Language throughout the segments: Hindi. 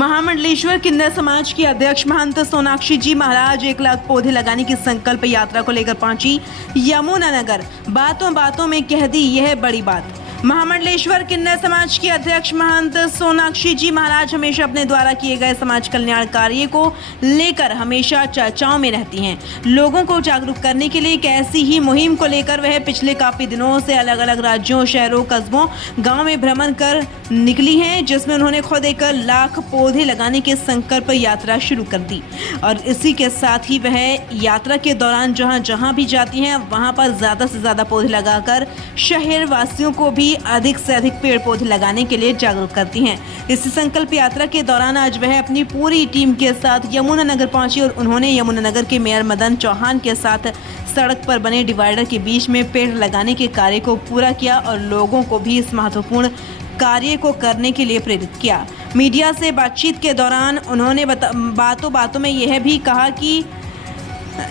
महामंडलेश्वर किन्नर समाज की अध्यक्ष महंत सोनाक्षी जी महाराज 1 लाख पौधे लगाने की संकल्प यात्रा को लेकर पहुंची यमुनानगर। बातों बातों में कह दी यह बड़ी बात। महामंडलेश्वर किन्नर समाज की अध्यक्ष महंत सोनाक्षी जी महाराज हमेशा अपने द्वारा किए गए समाज कल्याण कार्य को लेकर हमेशा चर्चाओं में रहती हैं। लोगों को जागरूक करने के लिए एक ऐसी ही मुहिम को लेकर वह पिछले काफी दिनों से अलग अलग राज्यों, शहरों, कस्बों, गांव में भ्रमण कर निकली हैं, जिसमें उन्होंने खुद 1 लाख पौधे लगाने के संकल्प यात्रा शुरू कर दी। और इसी के साथ ही वह यात्रा के दौरान जहां जहां भी जाती हैं वहां पर ज्यादा से ज्यादा पौधे लगाकर शहर वासियों को भी अधिक से अधिक पेड़ पौधे लगाने के लिए जागरूक करती हैं। इस संकल्प यात्रा के दौरान आज वह अपनी पूरी टीम के साथ यमुनानगर पहुंची और उन्होंने यमुनानगर के मेयर मदन चौहान के साथ सड़क पर बने डिवाइडर के बीच में पेड़ लगाने के कार्य को पूरा किया और लोगों को भी इस महत्वपूर्ण कार्य को करने के लिए प्रेरित किया। मीडिया से बातचीत के दौरान उन्होंने बातों बातों में यह भी कहा कि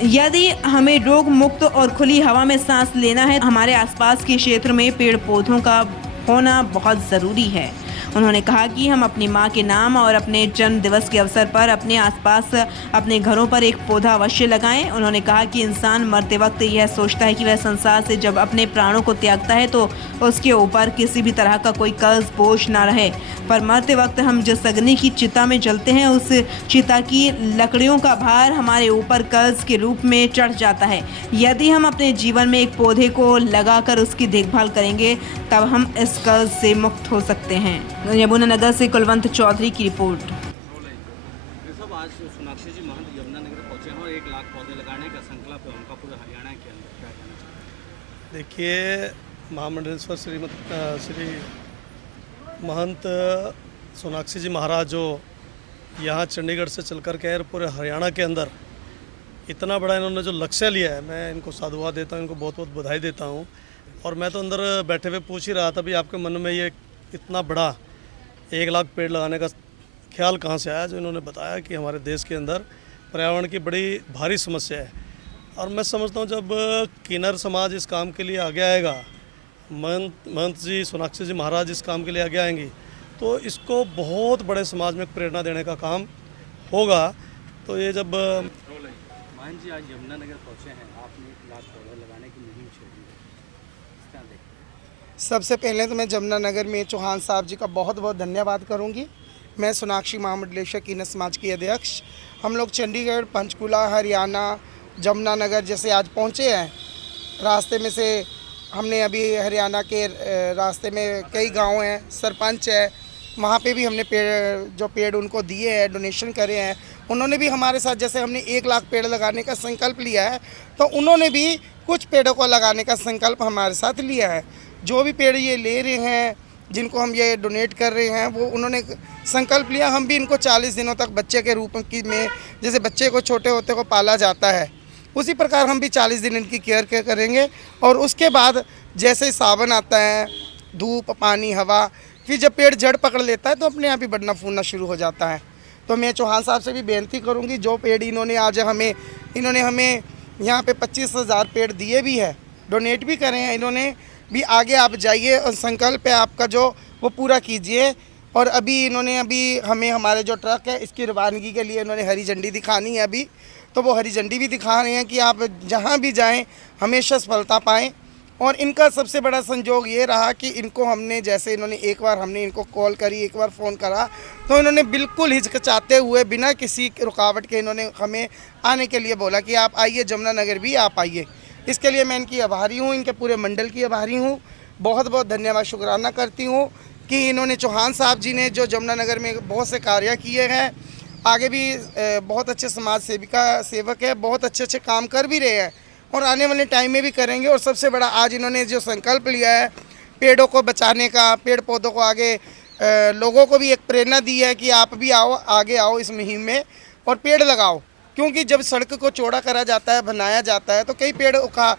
यदि हमें रोग मुक्त और खुली हवा में सांस लेना है, हमारे आसपास के क्षेत्र में पेड़ पौधों का होना बहुत ज़रूरी है। उन्होंने कहा कि हम अपनी माँ के नाम और अपने जन्म दिवस के अवसर पर अपने आसपास अपने घरों पर एक पौधा अवश्य लगाएं। उन्होंने कहा कि इंसान मरते वक्त यह सोचता है कि वह संसार से जब अपने प्राणों को त्यागता है तो उसके ऊपर किसी भी तरह का कोई कर्ज बोझ ना रहे, पर मरते वक्त हम जिस अग्नि की चिता में जलते हैं उस चिता की लकड़ियों का भार हमारे ऊपर कर्ज के रूप में चढ़ जाता है। यदि हम अपने जीवन में एक पौधे को लगाकर उसकी देखभाल करेंगे तब हम इस कर्ज से मुक्त हो सकते हैं। यमुनानगर से कुलवंत चौधरी की रिपोर्ट। सब आज सोनाक्षी जी महंत यमुनानगर पहुंचे हैं और 1 लाख पौधे लगाने का संकल्प है उनका पूरे हरियाणा के अंदर, क्या कहना चाहिए? देखिए, महामंडलेश्वर श्री महंत सोनाक्षी जी महाराज जो यहाँ चंडीगढ़ से चल कर के पूरे हरियाणा के अंदर इतना बड़ा इन्होंने जो लक्ष्य लिया है, मैं इनको साधुवाद देता हूँ, इनको बहुत बहुत बधाई देता हूँ। और मैं तो अंदर बैठे हुए पूछ ही रहा था भी आपके मन में ये इतना बड़ा 1 लाख पेड़ लगाने का ख्याल कहाँ से आया, जो इन्होंने बताया कि हमारे देश के अंदर पर्यावरण की बड़ी भारी समस्या है। और मैं समझता हूँ जब किन्नर समाज इस काम के लिए आगे आएगा, महंत जी सोनाक्षी जी महाराज इस काम के लिए आगे आएंगी, तो इसको बहुत बड़े समाज में प्रेरणा देने का काम होगा। तो ये जब महंत जी आज यमुनानगर पहुँचे हैं, आपने 1 लाख पौधे लगाने की मुहिम छेड़ी है, इसका देखिए। सबसे पहले तो मैं यमुनानगर में चौहान साहब जी का बहुत बहुत धन्यवाद करूंगी। मैं सोनाक्षी महामंडलेश्वर किन्नर समाज की अध्यक्ष, हम लोग चंडीगढ़, पंचकुला, हरियाणा, यमुनानगर जैसे आज पहुंचे हैं। रास्ते में से हमने अभी हरियाणा के रास्ते में कई गांव हैं, सरपंच है, वहाँ पे भी हमने पेड़ उनको दिए हैं, डोनेशन करे हैं। उन्होंने भी हमारे साथ, जैसे हमने 1 लाख पेड़ लगाने का संकल्प लिया है, तो उन्होंने भी कुछ पेड़ों को लगाने का संकल्प हमारे साथ लिया है। जो भी पेड़ ये ले रहे हैं, जिनको हम ये डोनेट कर रहे हैं, वो उन्होंने संकल्प लिया हम भी इनको 40 दिनों तक बच्चे के रूप में, जैसे बच्चे को छोटे होते को पाला जाता है, उसी प्रकार हम भी 40 दिन इनकी केयर करेंगे। और उसके बाद जैसे सावन आता है, धूप, पानी, हवा, फिर जब पेड़ जड़ पकड़ लेता है तो अपने आप ही बढ़ना फूलना शुरू हो जाता है। तो मैं चौहान साहब से भी बेनती करूँगी, जो पेड़ इन्होंने हमें यहाँ पे 25,000 पेड़ दिए भी है, डोनेट भी करे हैं इन्होंने भी, आगे आप जाइए और संकल्प है आपका जो वो पूरा कीजिए। और अभी हमें हमारे जो ट्रक है इसकी रवानगी के लिए इन्होंने हरी झंडी दिखानी है अभी, तो वो हरी झंडी भी दिखा रहे हैं कि आप जहाँ भी जाएं हमेशा सफलता पाएं। और इनका सबसे बड़ा संजोग ये रहा कि इनको हमने, जैसे इन्होंने एक बार हमने इनको कॉल करी, एक बार फ़ोन करा, तो इन्होंने बिल्कुल हिचकिचाते हुए बिना किसी रुकावट के इन्होंने हमें आने के लिए बोला कि आप आइए, यमुनानगर भी आप आइए। इसके लिए मैं इनकी आभारी हूँ, इनके पूरे मंडल की आभारी हूँ, बहुत बहुत धन्यवाद, शुक्राना करती हूँ कि इन्होंने चौहान साहब जी ने जो यमुनानगर में बहुत से कार्य किए हैं, आगे भी बहुत अच्छे समाज सेवक है, बहुत अच्छे काम कर भी रहे हैं और आने वाले टाइम में भी करेंगे। और सबसे बड़ा आज इन्होंने जो संकल्प लिया है पेड़ों को बचाने का, पेड़ पौधों को आगे लोगों को भी एक प्रेरणा दी है कि आप भी आओ, आगे आओ इस मुहिम में और पेड़ लगाओ। क्योंकि जब सड़क को चौड़ा करा जाता है, बनाया जाता है, तो कई पेड़ काट